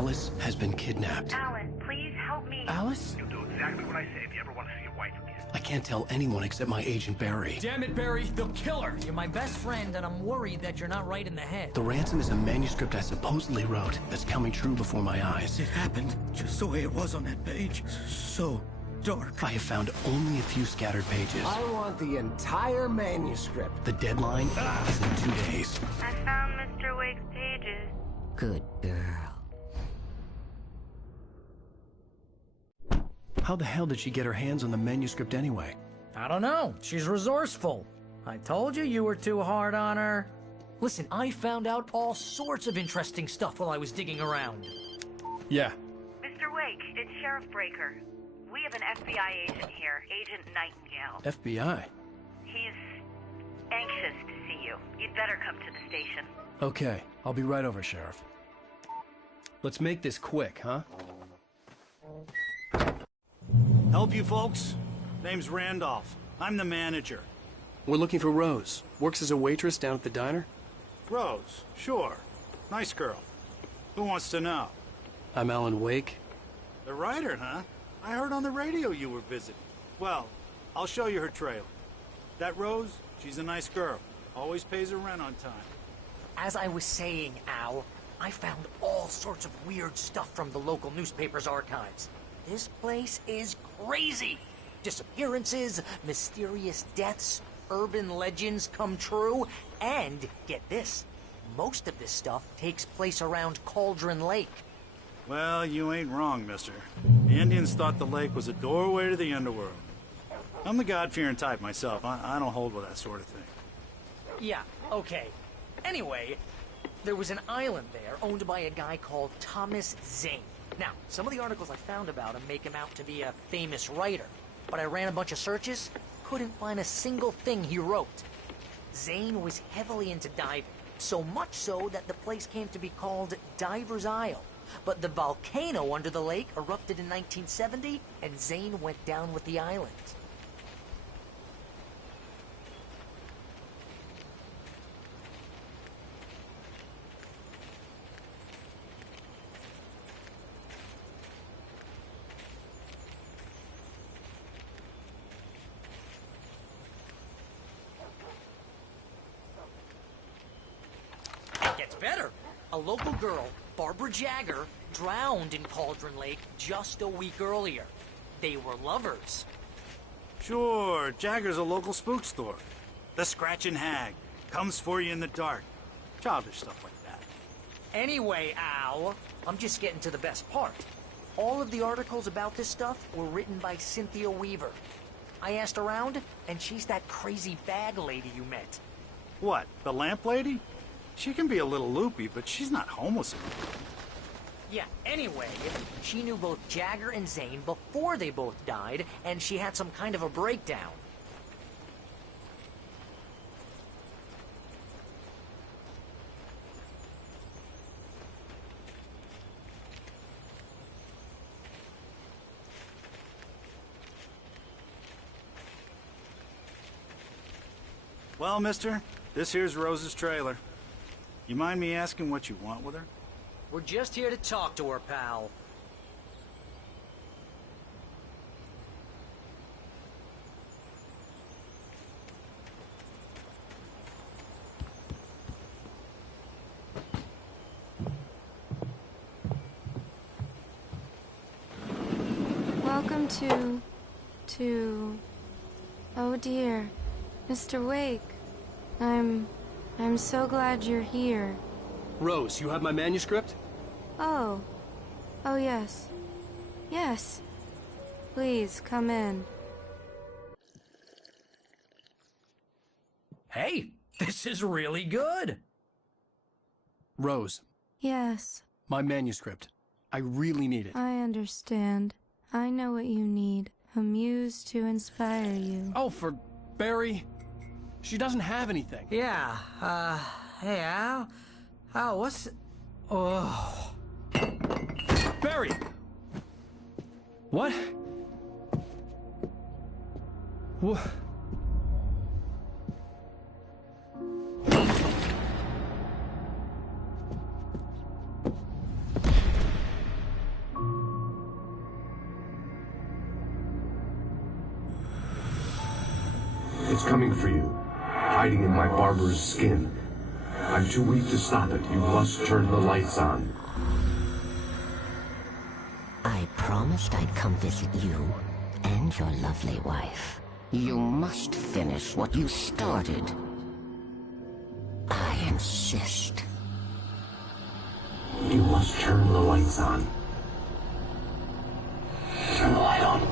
Alice has been kidnapped. Alan, please help me. Alice? You'll do exactly what I say if you ever want to see your wife again. I can't tell anyone except my agent Barry. Damn it, Barry, they'll kill her! You're my best friend, and I'm worried that you're not right in the head. The ransom is a manuscript I supposedly wrote that's coming true before my eyes. It happened just the way it was on that page. So dark. I have found only a few scattered pages. I want the entire manuscript. The deadline is in 2 days. I found Mr. Wake's pages. Good girl. How the hell did she get her hands on the manuscript anyway? I don't know. She's resourceful. I told you you were too hard on her. Listen, I found out all sorts of interesting stuff while I was digging around. Yeah. Mr. Wake, it's Sheriff Breaker. We have an FBI agent here, Agent Nightingale. FBI? He's anxious to see you. You'd better come to the station. Okay, I'll be right over, Sheriff. Let's make this quick, huh? Help you folks? Name's Randolph. I'm the manager. We're looking for Rose. Works as a waitress down at the diner. Rose, sure. Nice girl. Who wants to know? I'm Alan Wake. The writer, huh? I heard on the radio you were visiting. Well, I'll show you her trailer. That Rose, she's a nice girl. Always pays her rent on time. As I was saying, Al, I found all sorts of weird stuff from the local newspaper's archives. This place is crazy. Disappearances, mysterious deaths, urban legends come true, and get this, most of this stuff takes place around Cauldron Lake. Well, you ain't wrong, mister. The Indians thought the lake was a doorway to the underworld. I'm the God-fearing type myself. I don't hold with that sort of thing. Yeah, okay. Anyway, there was an island there owned by a guy called Thomas Zane. Now, some of the articles I found about him make him out to be a famous writer, but I ran a bunch of searches, couldn't find a single thing he wrote. Zane was heavily into diving, so much so that the place came to be called Diver's Isle. But the volcano under the lake erupted in 1970, and Zane went down with the island. Gets better. A local girl, Barbara Jagger, drowned in Cauldron Lake just a week earlier. They were lovers. Sure, Jagger's a local spook store. The Scratching Hag. Comes for you in the dark. Childish stuff like that. Anyway, Al, I'm just getting to the best part. All of the articles about this stuff were written by Cynthia Weaver. I asked around, and she's that crazy bag lady you met. What, the lamp lady? She can be a little loopy, but she's not homeless. Yeah, anyway, she knew both Jagger and Zane before they both died, and she had some kind of a breakdown. Well, mister, this here's Rose's trailer. You mind me asking what you want with her? We're just here to talk to her, pal. Welcome to... Oh dear, Mr. Wake. I'm so glad you're here. Rose, you have my manuscript? Oh. Oh, yes. Yes. Please, come in. Hey, this is really good. Rose, Yes, my manuscript. I really need it. I understand. I know what you need. A muse to inspire you. Oh, for Barry. She doesn't have anything. Yeah, hey, Al? Al, what's... Oh... Barry! What? What? It's coming for you, hiding in my barber's skin. I'm too weak to stop it. You must turn the lights on. I promised I'd come visit you and your lovely wife. You must finish what you started. I insist. You must turn the lights on. Turn the light on.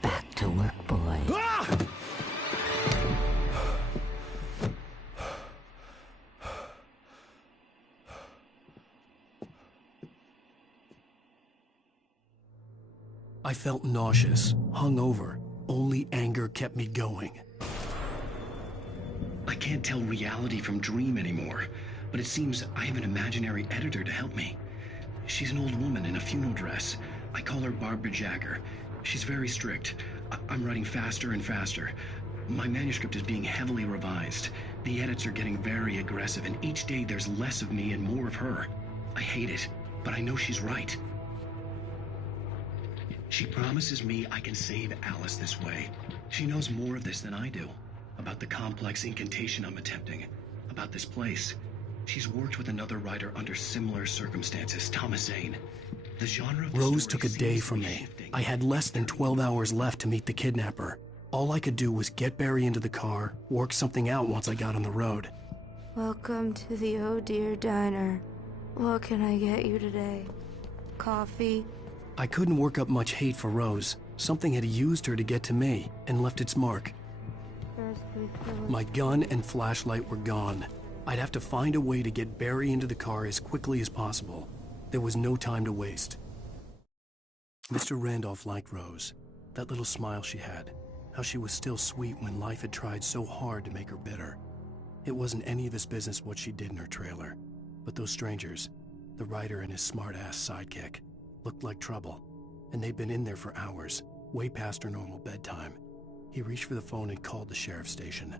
Back to work, boy. I felt nauseous, hungover. Only anger kept me going. I can't tell reality from dream anymore, but it seems I have an imaginary editor to help me. She's an old woman in a funeral dress. I call her Barbara Jagger. She's very strict. I'm writing faster and faster. My manuscript is being heavily revised. The edits are getting very aggressive, and each day there's less of me and more of her. I hate it, but I know she's right. She promises me I can save Alice this way. She knows more of this than I do. About the complex incantation I'm attempting. About this place. She's worked with another writer under similar circumstances, Thomas Zane. The genre of the Rose story took a day seems from to be me. shifting. I had less than 12 hours left to meet the kidnapper. All I could do was get Barry into the car, work something out once I got on the road. Welcome to the Oh Dear Diner. What can I get you today? Coffee? I couldn't work up much hate for Rose. Something had used her to get to me and left its mark. My gun and flashlight were gone. I'd have to find a way to get Barry into the car as quickly as possible. There was no time to waste. Mr. Randolph liked Rose. That little smile she had. How she was still sweet when life had tried so hard to make her bitter. It wasn't any of his business what she did in her trailer. But those strangers, the writer and his smart-ass sidekick, looked like trouble. And they'd been in there for hours, way past her normal bedtime. He reached for the phone and called the sheriff's station.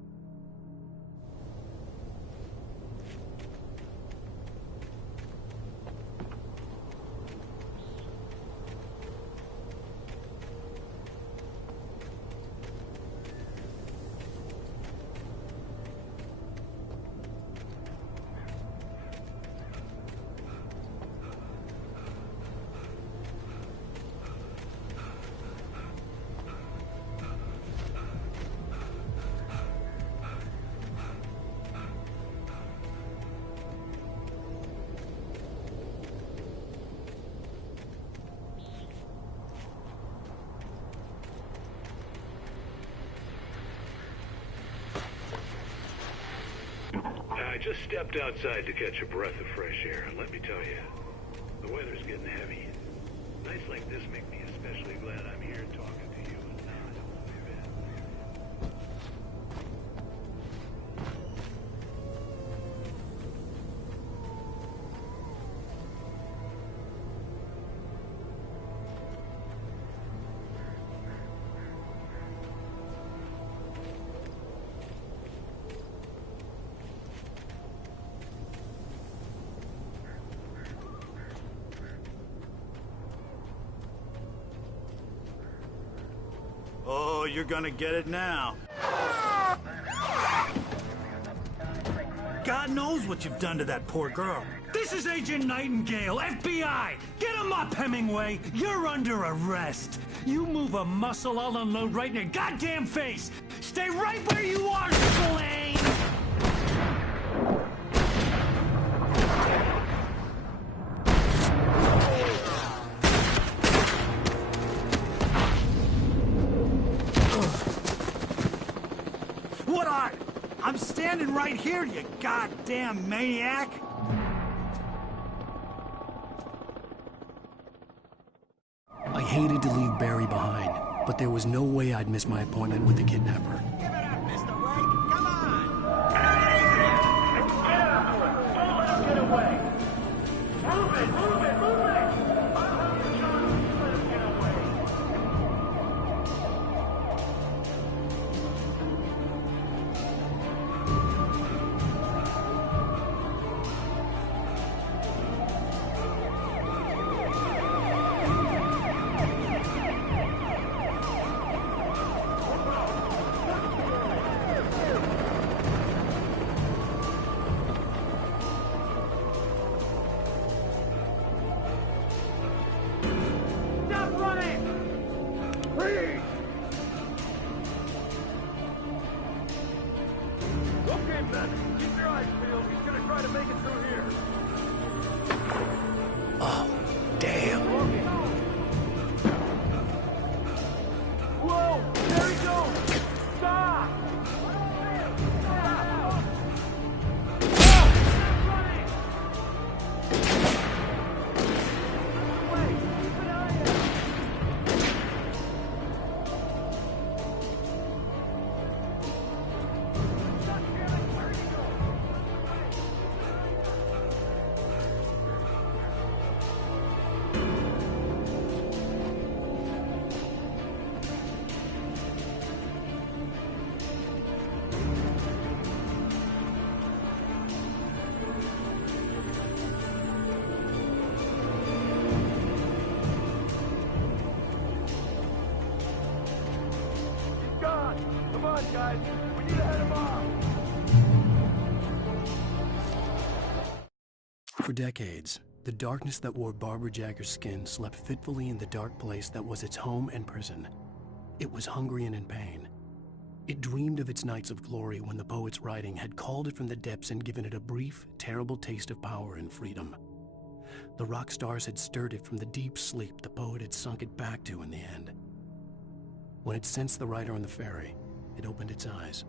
I just stepped outside to catch a breath of fresh air, and let me tell you, the weather's getting heavy. Nights like this make me especially glad I'm here talking to you and not over there. Oh, you're gonna get it now. God knows what you've done to that poor girl. This is Agent Nightingale, FBI! Get him up, Hemingway! You're under arrest! You move a muscle, I'll unload right in your goddamn face! Stay right where you are, Slane! What are? I'm standing right here, you goddamn maniac! I hated to leave Barry behind, but there was no way I'd miss my appointment with the kidnapper. Give it up, Mr. Wake. Come on. Get after him. Don't let him get away. Move it, move it, move it. I'll have the Johnny let him get away. For decades, the darkness that wore Barbara Jagger's skin slept fitfully in the dark place that was its home and prison. It was hungry and in pain. It dreamed of its nights of glory when the poet's writing had called it from the depths and given it a brief, terrible taste of power and freedom. The rock stars had stirred it from the deep sleep the poet had sunk it back to in the end. When it sensed the writer on the ferry, it opened its eyes.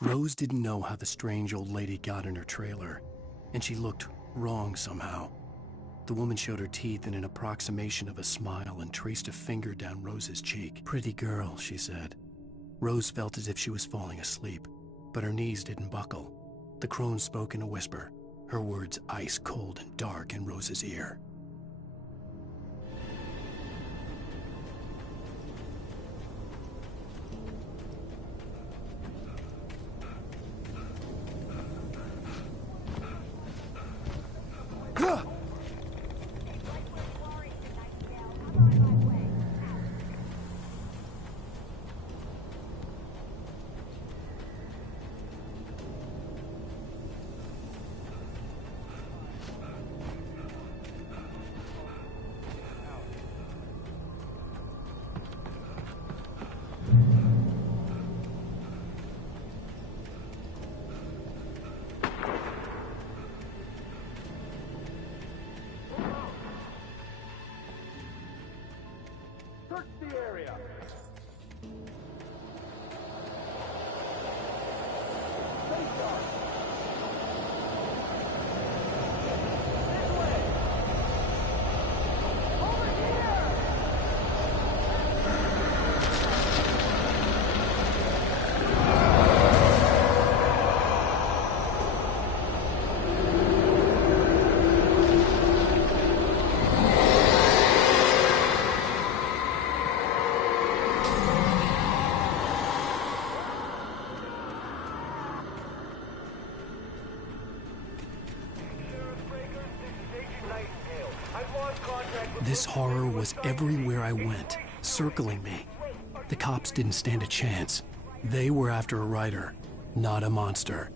Rose didn't know how the strange old lady got in her trailer, and she looked wrong somehow. The woman showed her teeth in an approximation of a smile and traced a finger down Rose's cheek. "Pretty girl," she said. Rose felt as if she was falling asleep, but her knees didn't buckle. The crone spoke in a whisper, her words ice cold and dark in Rose's ear. Search the area. Stay sharp. This way. Over here. This horror was everywhere I went, circling me. The cops didn't stand a chance. They were after a writer, not a monster.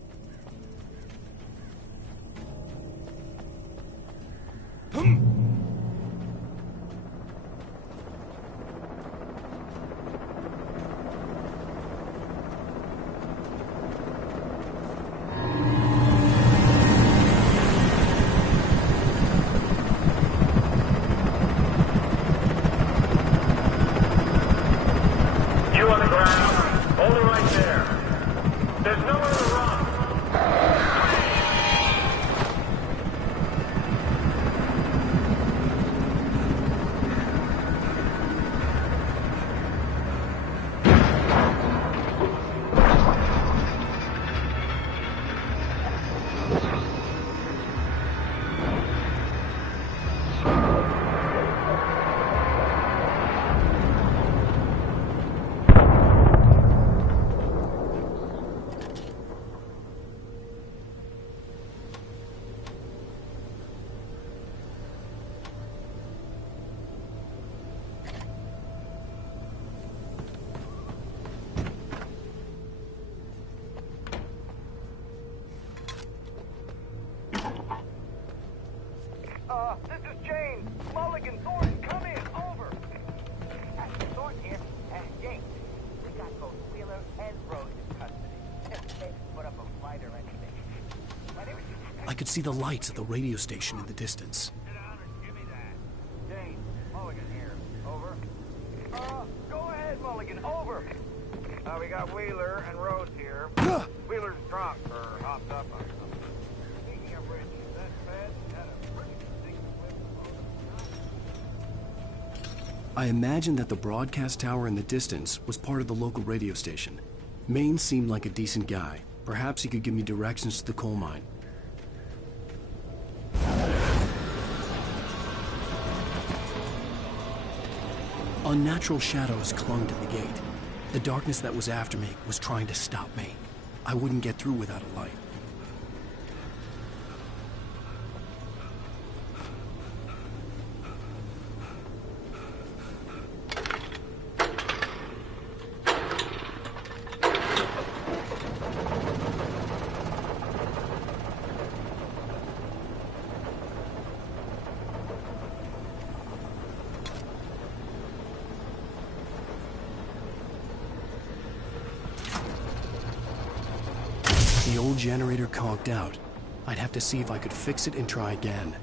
This is James. Mulligan, Thornton, come in. Over. Thornton here. James, we got both Wheeler and Rose in custody. They put up a fight or anything. I could see the lights of the radio station in the distance. Sit down and give me that. James, Mulligan here. Over. Go ahead, Mulligan. Over. We got Wheeler and Rose here. Wheeler's drunk or hopped up on something. I imagined that the broadcast tower in the distance was part of the local radio station. Maine seemed like a decent guy. Perhaps he could give me directions to the coal mine. Unnatural shadows clung to the gate. The darkness that was after me was trying to stop me. I wouldn't get through without a light. The old generator conked out. I'd have to see if I could fix it and try again.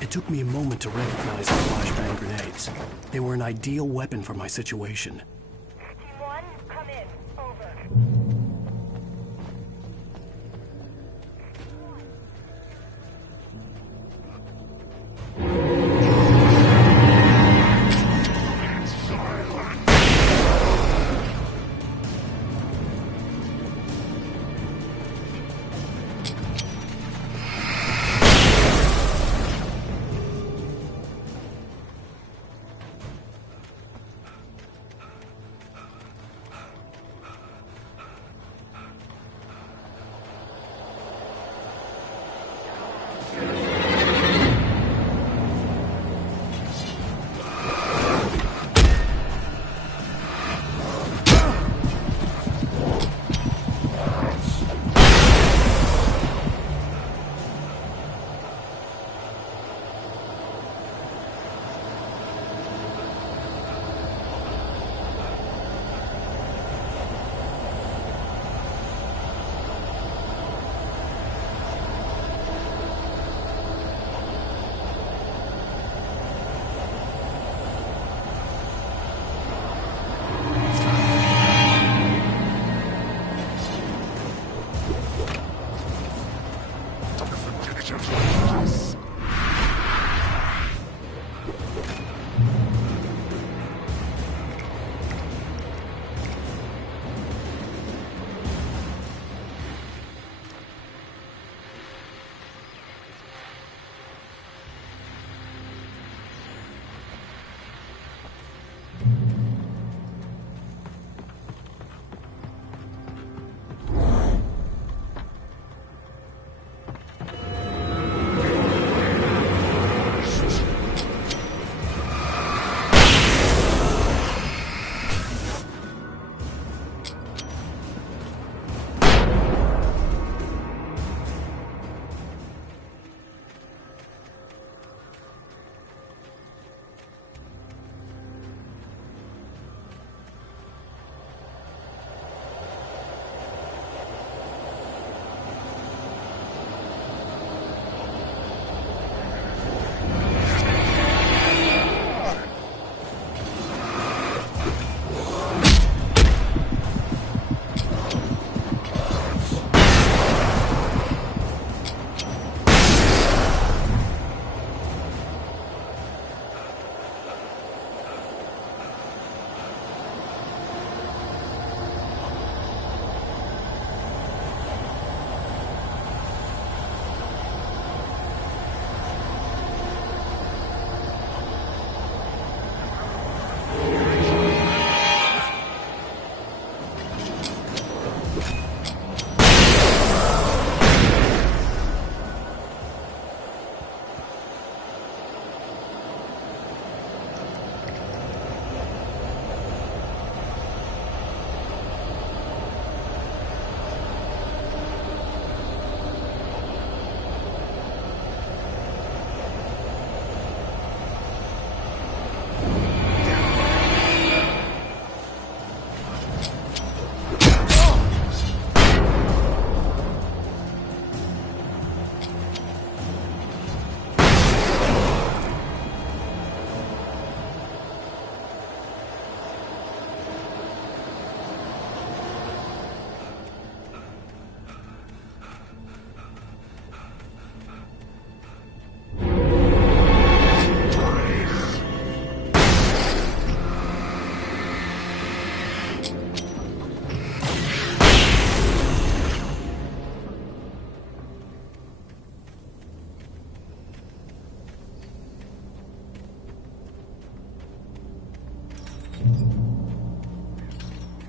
It took me a moment to recognize the flashbang grenades. They were an ideal weapon for my situation. Team 1, come in. Over.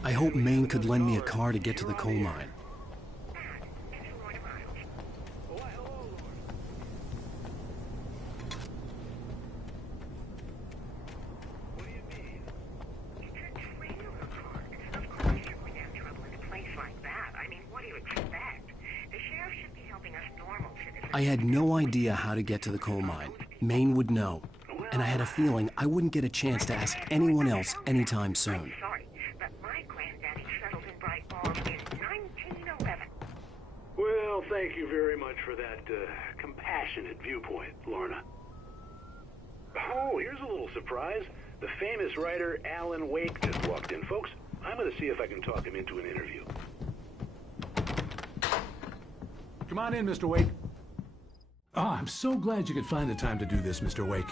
I hoped Maine could lend me a car to get to the coal mine. I had no idea how to get to the coal mine. Maine would know. And I had a feeling I wouldn't get a chance to ask anyone else anytime soon. I'm sorry, but my granddaddy settled in Bright Falls in 1911. Well, thank you very much for that compassionate viewpoint, Lorna. Oh, here's a little surprise. The famous writer Alan Wake just walked in. Folks, I'm going to see if I can talk him into an interview. Come on in, Mr. Wake. Oh, I'm so glad you could find the time to do this, Mr. Wake.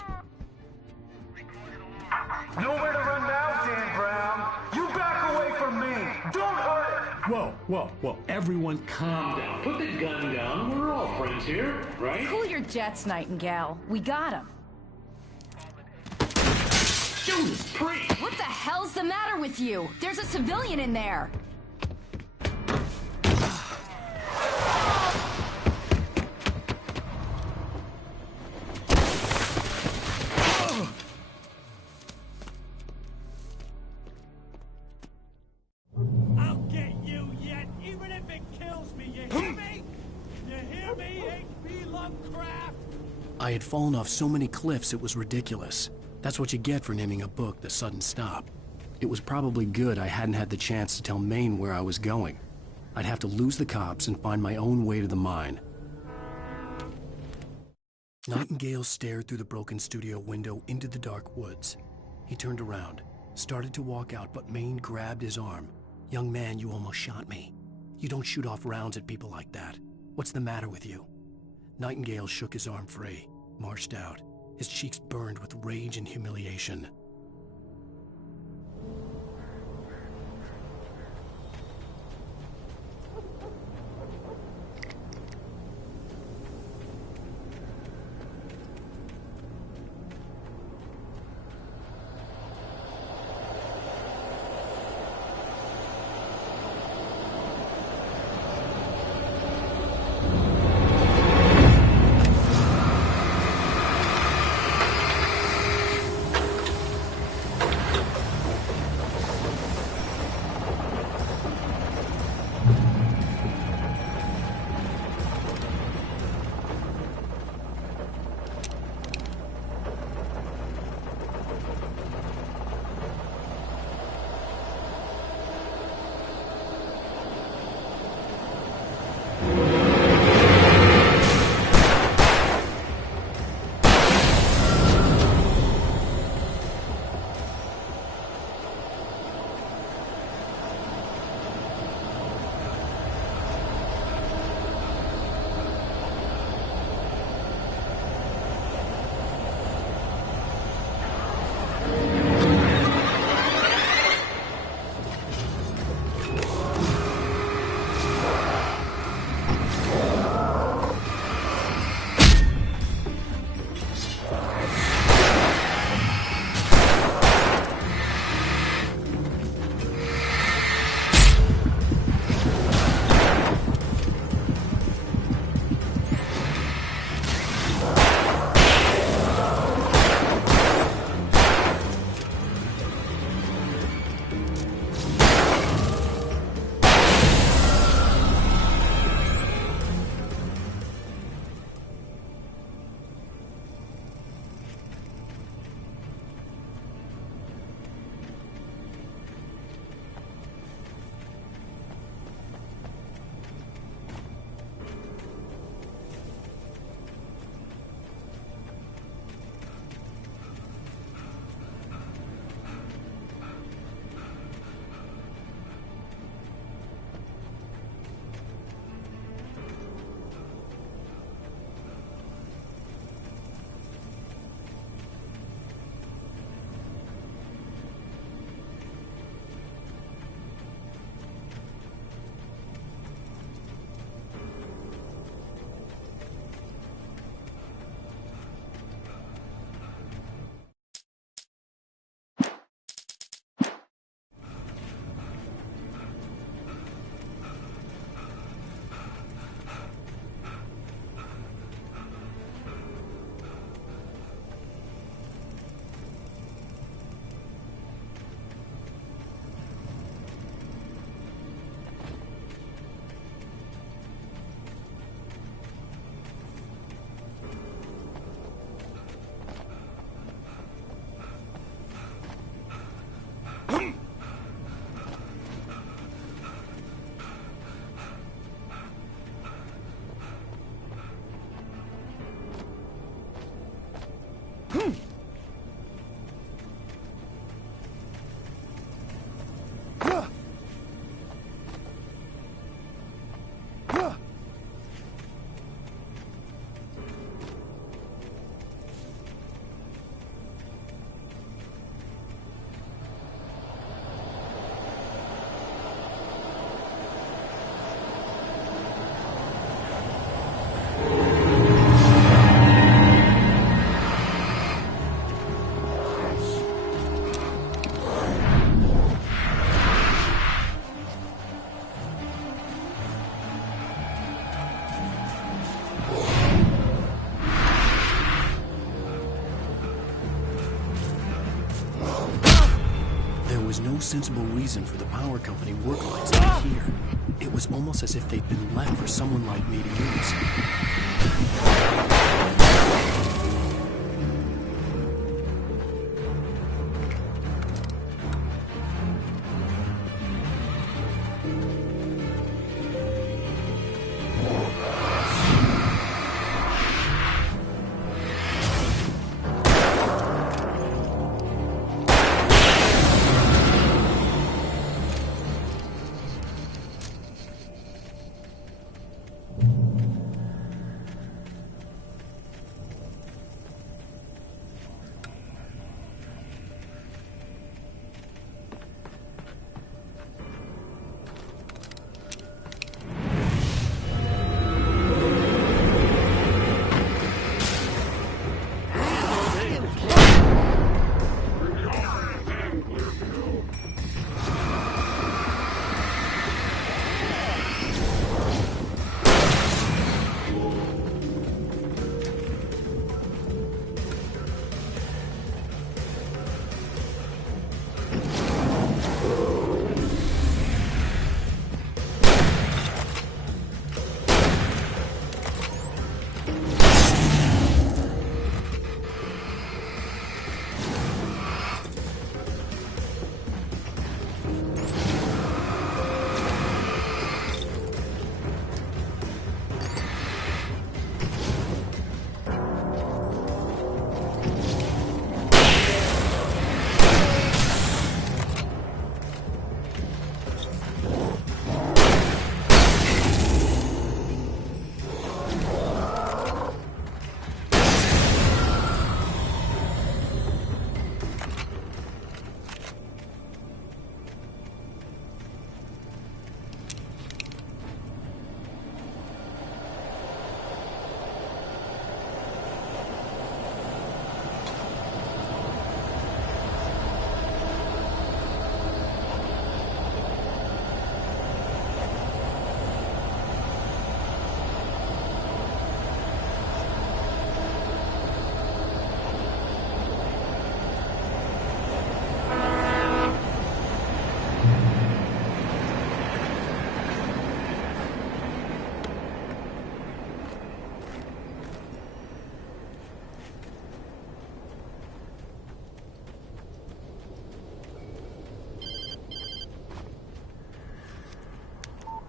Nowhere to run now, Dan Brown. You back away from me. Don't hurt. Whoa. Everyone calm down. Put the gun down. We're all friends here, right? Cool your jets, Nightingale. We got him. Judas Priest! What the hell's the matter with you? There's a civilian in there. I'll get you yet, even if it kills me, you hear me? You hear me, H.P. Lovecraft? I had fallen off so many cliffs it was ridiculous. That's what you get for naming a book The Sudden Stop. It was probably good I hadn't had the chance to tell Maine where I was going. I'd have to lose the cops and find my own way to the mine. Nightingale stared through the broken studio window into the dark woods. He turned around, started to walk out, but Maine grabbed his arm. "Young man, you almost shot me. You don't shoot off rounds at people like that. What's the matter with you?" Nightingale shook his arm free, marched out. His cheeks burned with rage and humiliation. was no sensible reason for the power company work lights out here. It was almost as if they'd been left for someone like me to use.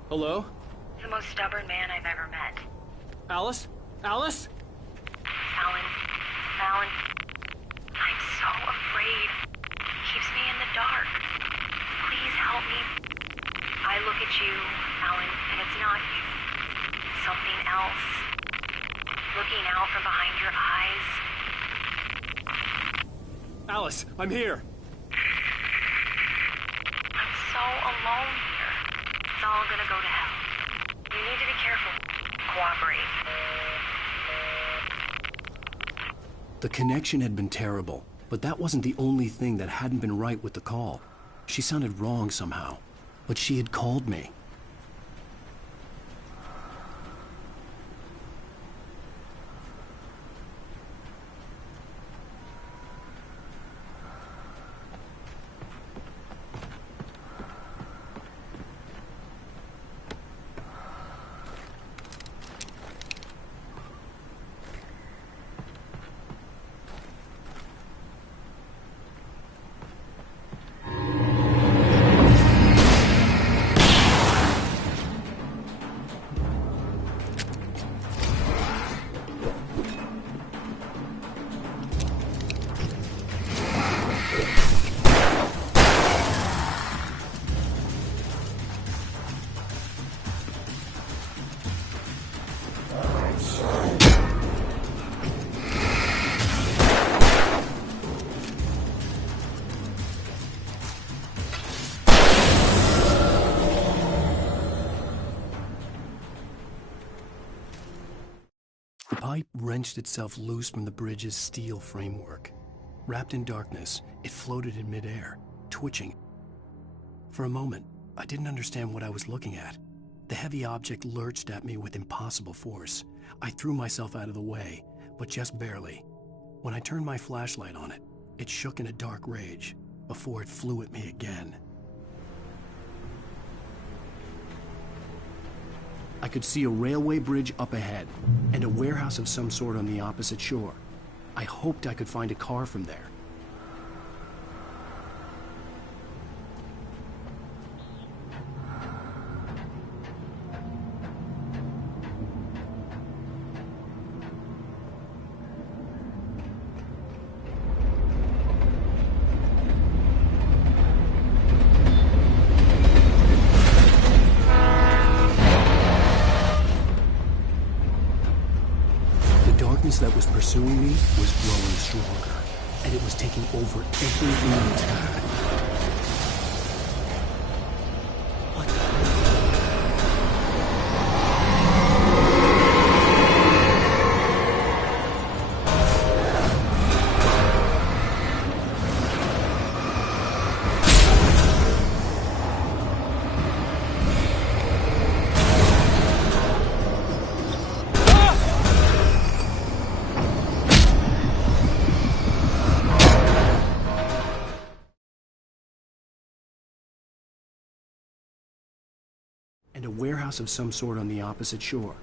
Hello? The most stubborn man I've ever met. Alice? Alice? Alan. Alan. I'm so afraid. He keeps me in the dark. Please help me. I look at you, Alan, and it's not you. Something else. Looking out from behind your eyes. Alice, I'm here. I'm so alone here. It's all gonna go to hell. You need to be careful. Cooperate. The connection had been terrible, but that wasn't the only thing that hadn't been right with the call. She sounded wrong somehow, but she had called me. The pipe wrenched itself loose from the bridge's steel framework. Wrapped in darkness, it floated in midair, twitching. For a moment, I didn't understand what I was looking at. The heavy object lurched at me with impossible force. I threw myself out of the way, but just barely. When I turned my flashlight on it, it shook in a dark rage. before it flew at me again. I could see a railway bridge up ahead, and a warehouse of some sort on the opposite shore. I hoped I could find a car from there. That was pursuing me was growing stronger, and it was taking over everything in its path. And a warehouse of some sort on the opposite shore.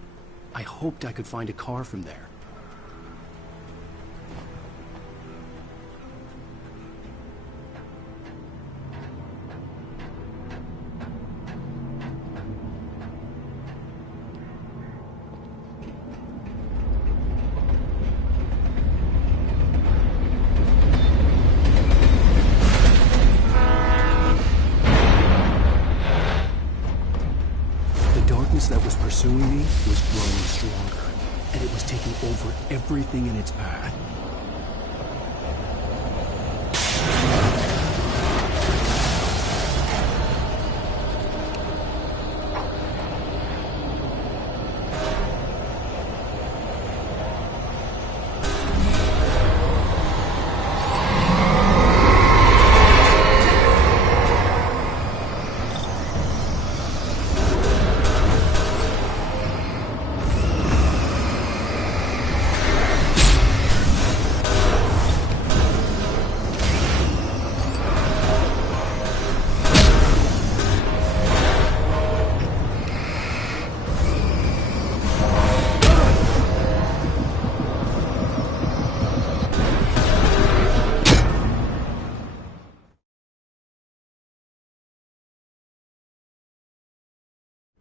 I hoped I could find a car from there. That was pursuing me was growing stronger, and it was taking over everything in its path.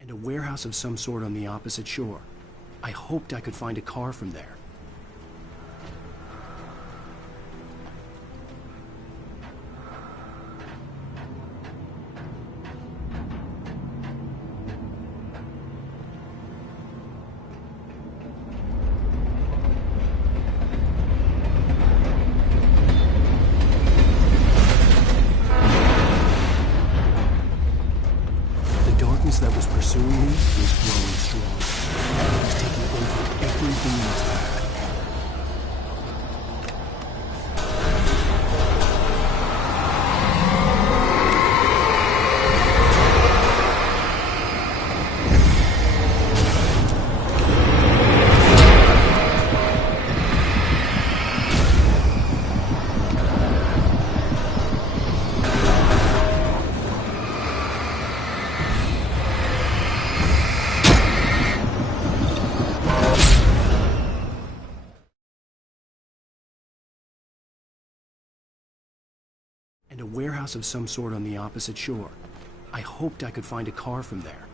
And a warehouse of some sort on the opposite shore. I hoped I could find a car from there. That was pursuing me was growing stronger. It was taking over everything in its path. And a warehouse of some sort on the opposite shore. I hoped I could find a car from there.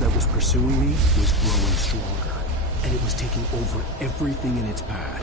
That was pursuing me was growing stronger, and it was taking over everything in its path.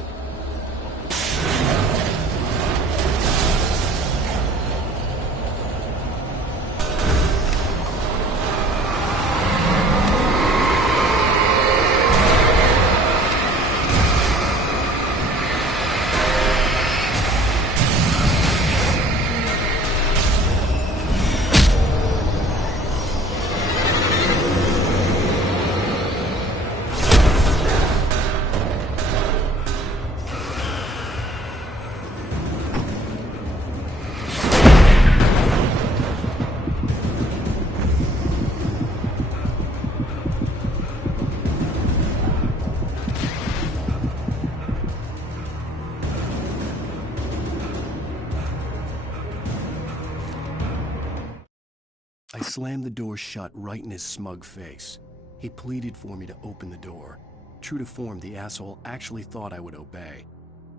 I slammed the door shut right in his smug face. He pleaded for me to open the door. True to form, the asshole actually thought I would obey.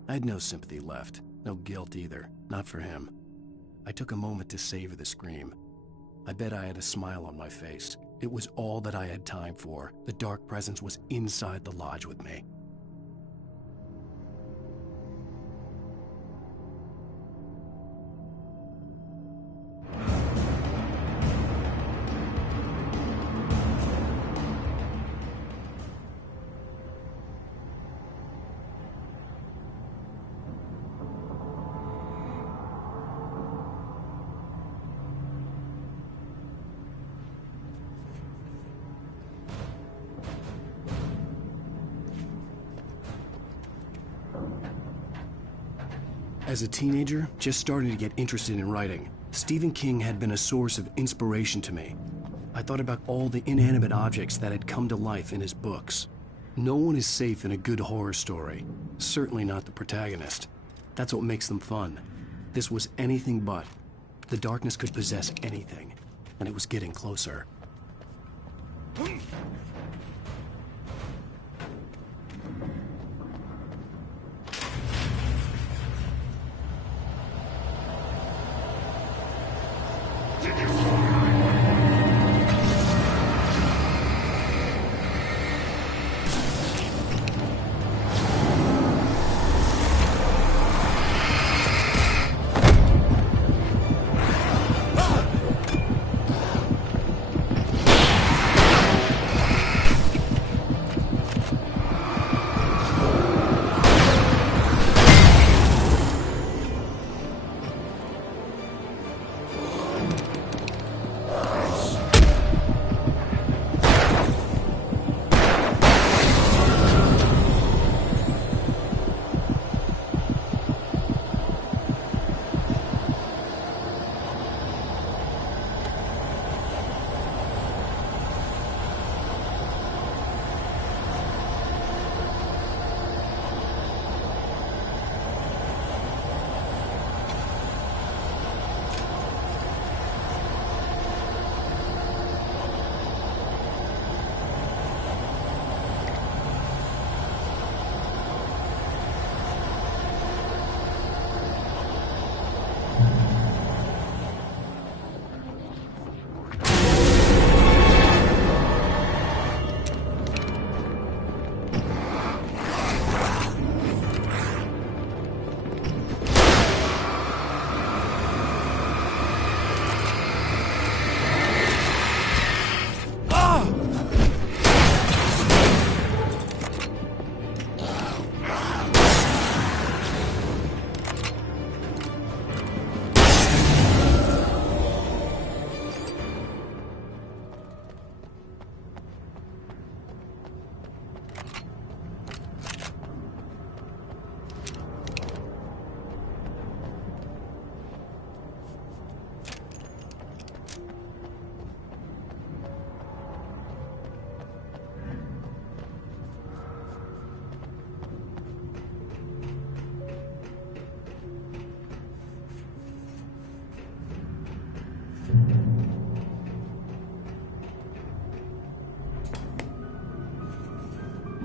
I had no sympathy left, no guilt either, not for him. I took a moment to savor the scream. I bet I had a smile on my face. It was all that I had time for. The dark presence was inside the lodge with me. As a teenager, just starting to get interested in writing, Stephen King had been a source of inspiration to me. I thought about all the inanimate objects that had come to life in his books. No one is safe in a good horror story, certainly not the protagonist. That's what makes them fun. This was anything but. The darkness could possess anything, and it was getting closer.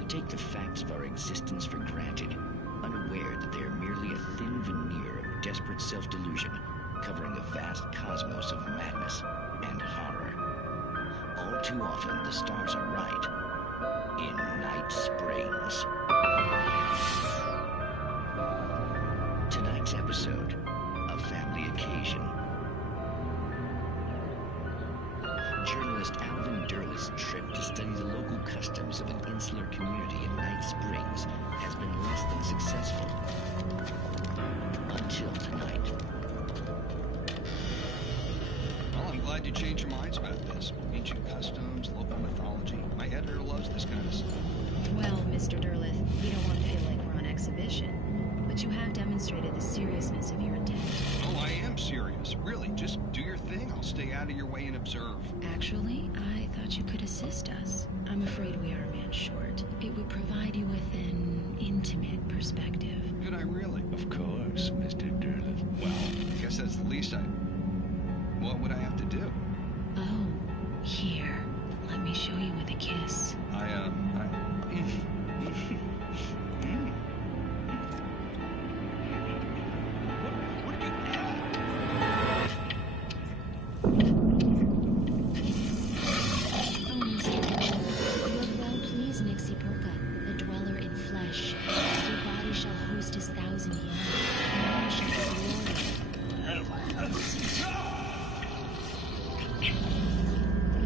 Take the facts of our existence for granted, unaware that they are merely a thin veneer of desperate self-delusion, covering the vast cosmos of madness and horror. All too often, the stars are right. In Night Springs. Tonight's episode, A Family Occasion. Journalist Alvin Derlis' trip to study the local customs of an insular community in Night Springs has been less than successful. Until tonight. Well, I'm glad you changed your minds about this. Ancient customs, local mythology. My editor loves this kind of stuff. Well, Mr. Derlith, we don't want to feel like we're on exhibition, but you have demonstrated the seriousness of your intent. Oh, I am serious. Really, just do your thing. I'll stay out of your way and observe. Actually, I thought you could assist us. I'm afraid we are a man short. It would provide you with an intimate perspective. Could I really? Of course, Mr. Derlith. Well, I guess that's the least I... What would I have to do? Oh, Here, let me show you with a kiss.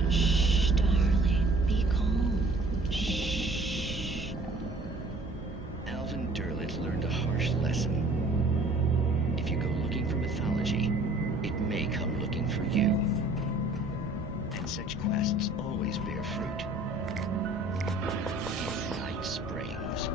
Shh, darling. Be calm. Shh. Alvin Derleth learned a harsh lesson. If you go looking for mythology, it may come looking for you. And such quests always bear fruit. Night Springs.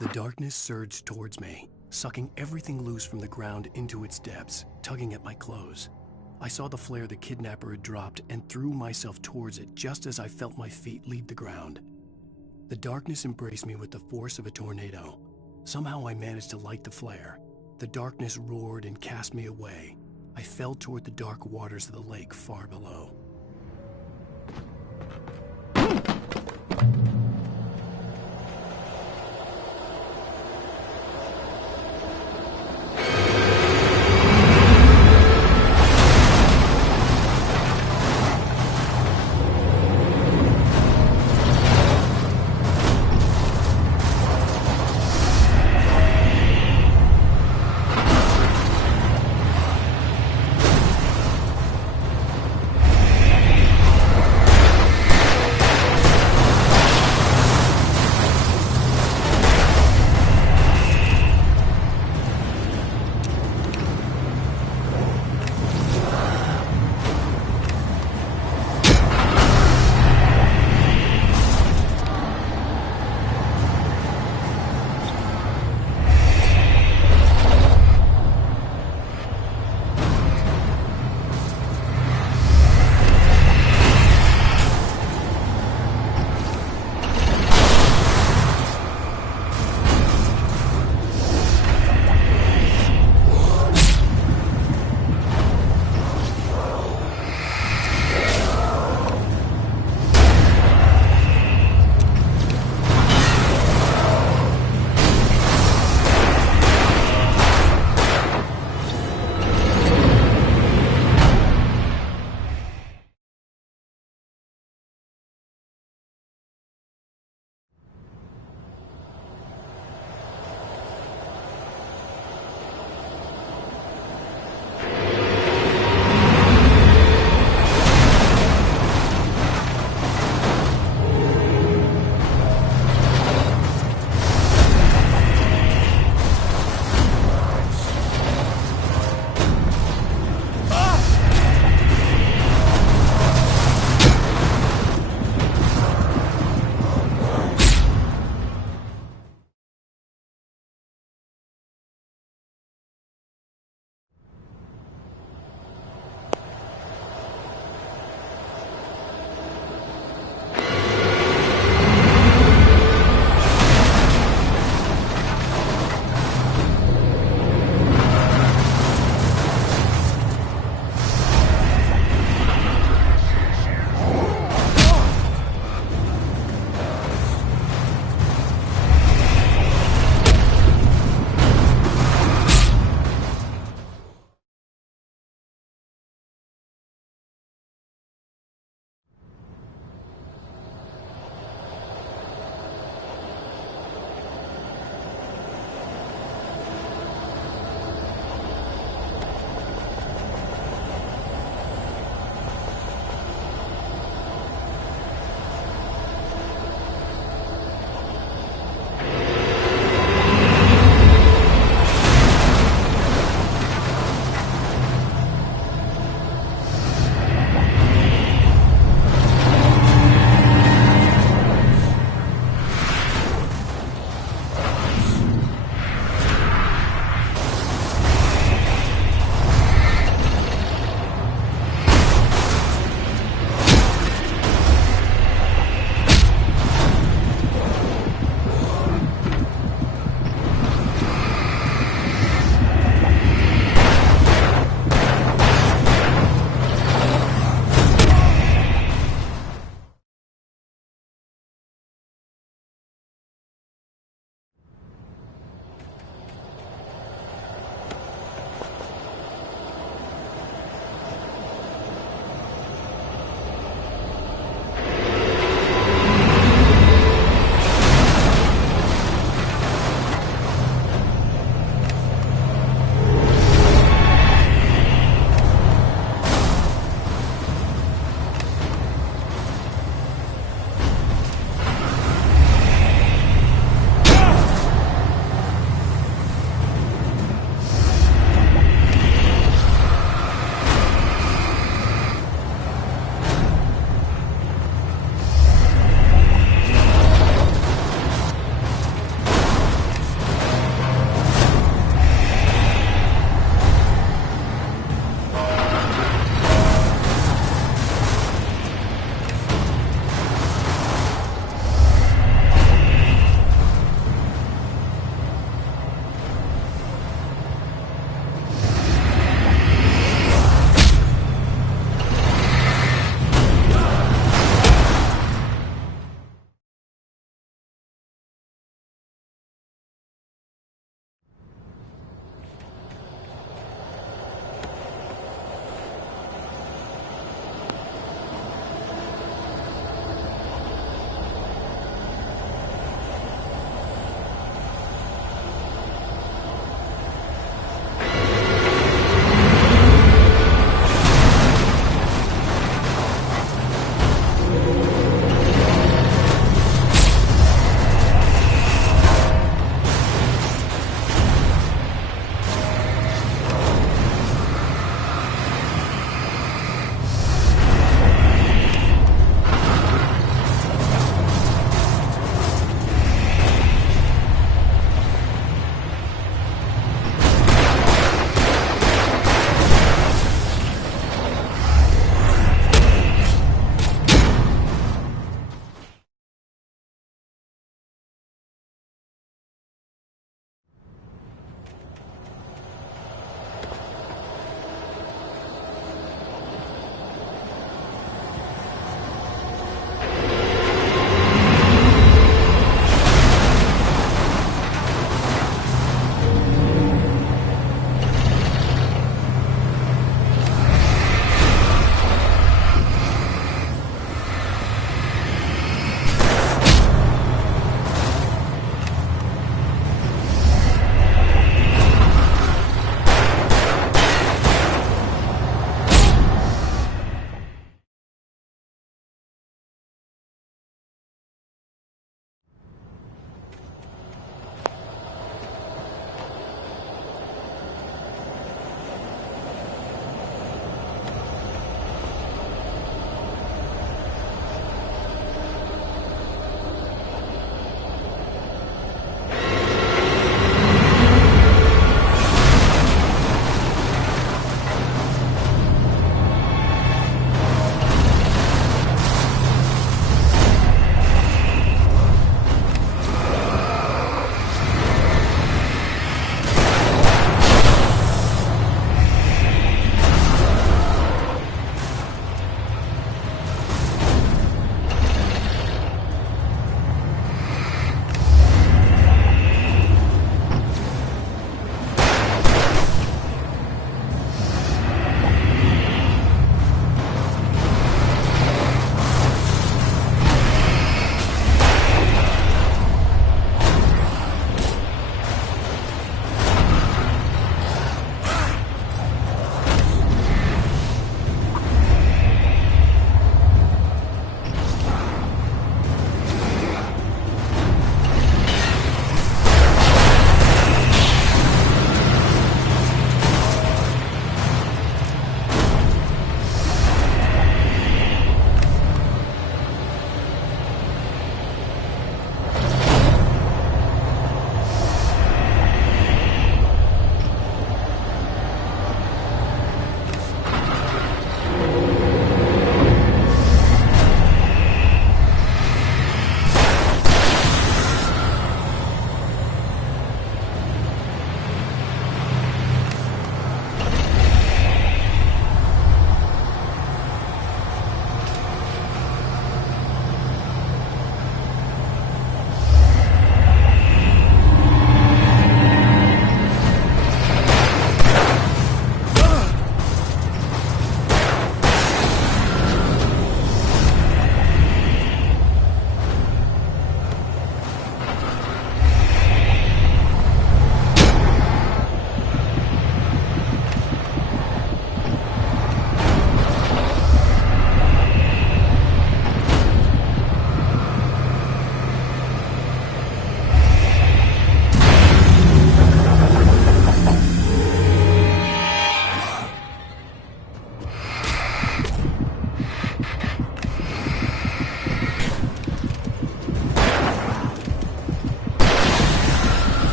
The darkness surged towards me, sucking everything loose from the ground into its depths, tugging at my clothes. I saw the flare the kidnapper had dropped and threw myself towards it just as I felt my feet leave the ground. The darkness embraced me with the force of a tornado. Somehow I managed to light the flare. The darkness roared and cast me away. I fell toward the dark waters of the lake far below.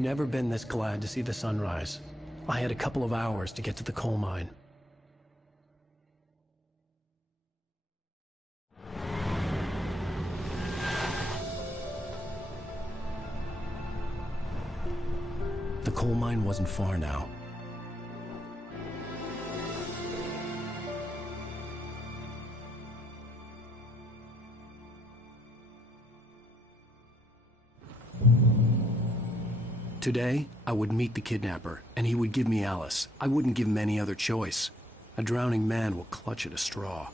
never been this glad to see the sunrise. I had a couple of hours to get to the coal mine. The coal mine wasn't far now. Today, I would meet the kidnapper, and he would give me Alice. I wouldn't give him any other choice. A drowning man will clutch at a straw.